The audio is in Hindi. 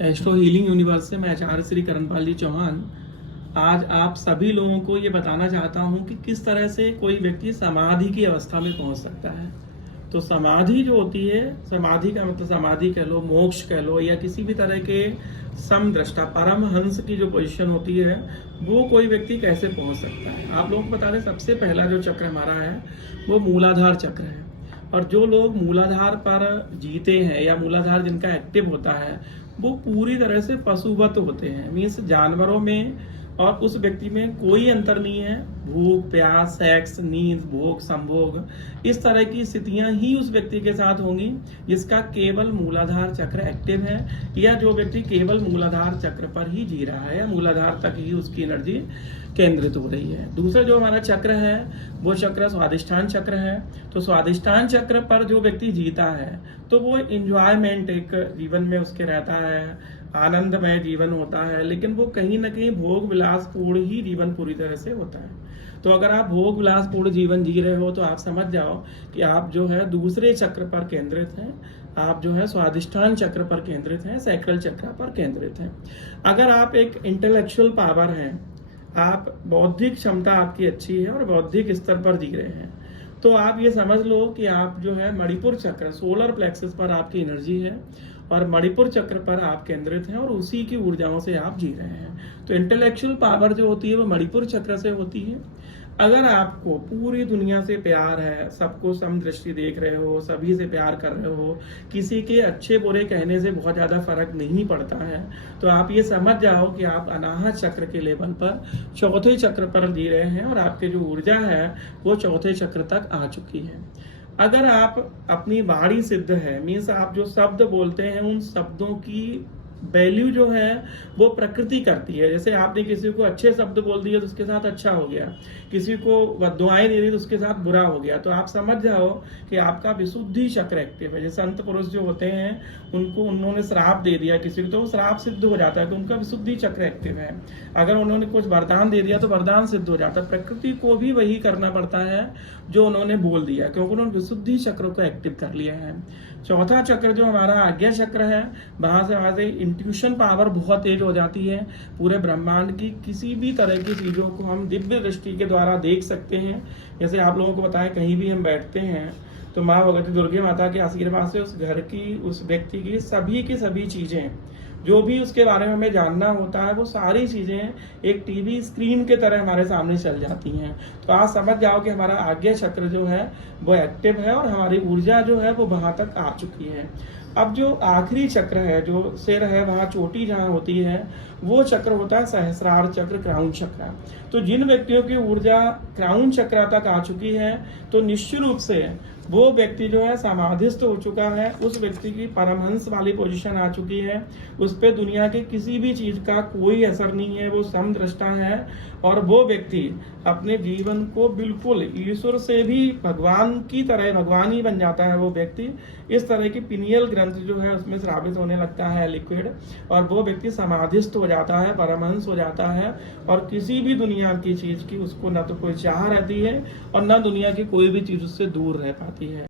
एस्ट्रो हीलिंग यूनिवर्स से मैं आचार्य श्री करणपाल जी चौहान आज आप सभी लोगों को ये बताना चाहता हूँ कि किस तरह से कोई व्यक्ति समाधि की अवस्था में पहुँच सकता है। तो समाधि जो होती है, समाधि का मतलब समाधि कह लो, मोक्ष कह लो, या किसी भी तरह के समदृष्टा परमहंस की जो पोजीशन होती है वो कोई व्यक्ति कैसे पहुँच सकता है। आप लोगों को बता दें, सबसे पहला जो चक्र हमारा है वो मूलाधार चक्र है। और जो लोग मूलाधार पर जीते हैं या मूलाधार जिनका एक्टिव होता है वो पूरी तरह से पशुवत होते हैं। मीन्स जानवरों में और उस व्यक्ति में कोई अंतर नहीं है। भूख, प्यास, सेक्स, नींद, भोग, संभोग, इस तरह की स्थितियां ही उस व्यक्ति के साथ होंगी जिसका केवल मूलाधार चक्र एक्टिव है, या जो व्यक्ति केवल मूलाधार चक्र पर ही जी रहा है या मूलाधार तक ही उसकी एनर्जी केंद्रित हो रही है। दूसरा जो हमारा चक्र है वो चक्र स्वादिष्ठान चक्र है। तो स्वादिष्ठान चक्र पर जो व्यक्ति जीता है तो वो इंजॉयमेंट एक जीवन में उसके रहता है, आनंदमय जीवन होता है, लेकिन वो कहीं ना कहीं भोग विलासपूर्ण ही जीवन पूरी तरह से होता है। तो अगर आप भोग विलासपूर्ण जीवन जी रहे हो तो आप समझ जाओ कि आप जो है दूसरे चक्र पर केंद्रित हैं, आप जो है स्वादिष्ठान चक्र पर केंद्रित हैं, सैक्रल चक्र पर केंद्रित हैं। अगर आप एक इंटेलेक्चुअल पावर हैं, आप बौद्धिक क्षमता आपकी अच्छी है और बौद्धिक स्तर पर जी रहे हैं, तो आप ये समझ लो कि आप जो है मणिपुर चक्र, सोलर प्लेक्सस पर आपकी एनर्जी है और मणिपुर चक्र पर आप केंद्रित हैं और उसी की ऊर्जाओं से आप जी रहे हैं। तो इंटेलेक्चुअल पावर जो होती है वो मणिपुर चक्र से होती है। अगर आपको पूरी दुनिया से प्यार है, सबको समदृष्टि देख रहे हो, सभी से प्यार कर रहे हो, किसी के अच्छे बुरे कहने से बहुत ज़्यादा फर्क नहीं पड़ता है, तो आप ये समझ जाओ कि आप अनाहत चक्र के लेवल पर चौथे चक्र पर जी रहे हैं और आपकी जो ऊर्जा है वो चौथे चक्र तक आ चुकी है। अगर आप अपनी वाणी सिद्ध है, मीन्स आप जो शब्द बोलते हैं उन शब्दों की वैल्यू जो है वो प्रकृति करती है। जैसे आपने किसी को अच्छे शब्द बोल दिए तो उसके साथ अच्छा हो गया, किसी को दुआएं दे दी तो उसके साथ बुरा हो गया। तो आप समझ जाओ कि आपका विशुद्धि चक्र एक्टिव है। जैसे संत पुरुष जो होते हैं उनको उन्होंने श्राप दे दिया किसी को तो वो श्राप सिद्ध हो जाता है, तो उनका विशुद्धि चक्र एक्टिव है। अगर उन्होंने कुछ वरदान दे दिया तो वरदान सिद्ध हो जाता है। प्रकृति को भी वही करना पड़ता है जो उन्होंने बोल दिया, क्योंकि उन्होंने विशुद्धि चक्र को एक्टिव कर लिया है। चौथा चक्र जो हमारा आज्ञा चक्र है, वहां से इंट्यूशन पावर बहुत तेज हो जाती है। पूरे ब्रह्मांड की किसी भी तरह की चीजों को हम दिव्य दृष्टि के द्वारा देख सकते हैं। जैसे आप लोगों को बताएं, कहीं भी हम बैठते हैं तो माँ भगवती दुर्गे माता के आशीर्वाद से उस घर की, उस व्यक्ति की सभी चीजें जो भी उसके बारे में हमें जानना होता है वो सारी चीजें एक टीवी स्क्रीन के तरह हमारे सामने चल जाती हैं। तो आप समझ जाओ कि हमारा आज्ञा चक्र जो है वो एक्टिव है और हमारी ऊर्जा जो है वो वहां तक आ चुकी है। अब जो आखिरी चक्र है, जो सिर है, वहां चोटी जहां होती है, वो चक्र होता है सहस्रार चक्र, क्राउन चक्र। तो जिन व्यक्तियों की ऊर्जा क्राउन चक्र तक आ चुकी है तो निश्चित रूप से वो व्यक्ति जो है समाधिस्थ हो चुका है, उस व्यक्ति की परमहंस वाली पोजीशन आ चुकी है, उस पे दुनिया के किसी भी चीज का कोई असर नहीं है, वो समदृष्टा है और वो व्यक्ति अपने जीवन को बिल्कुल ईश्वर से भी भगवान की तरह, भगवान ही बन जाता है वो व्यक्ति। इस तरह की पिनियल ग्रंथ जो है उसमें स्रावित होने लगता है लिक्विड, और वो व्यक्ति समाधिस्थ हो जाता है, परमहंस हो जाता है और किसी भी दुनिया की चीज की उसको न तो कोई चाह रहती है और न दुनिया की कोई भी चीज उससे दूर रह पाती है।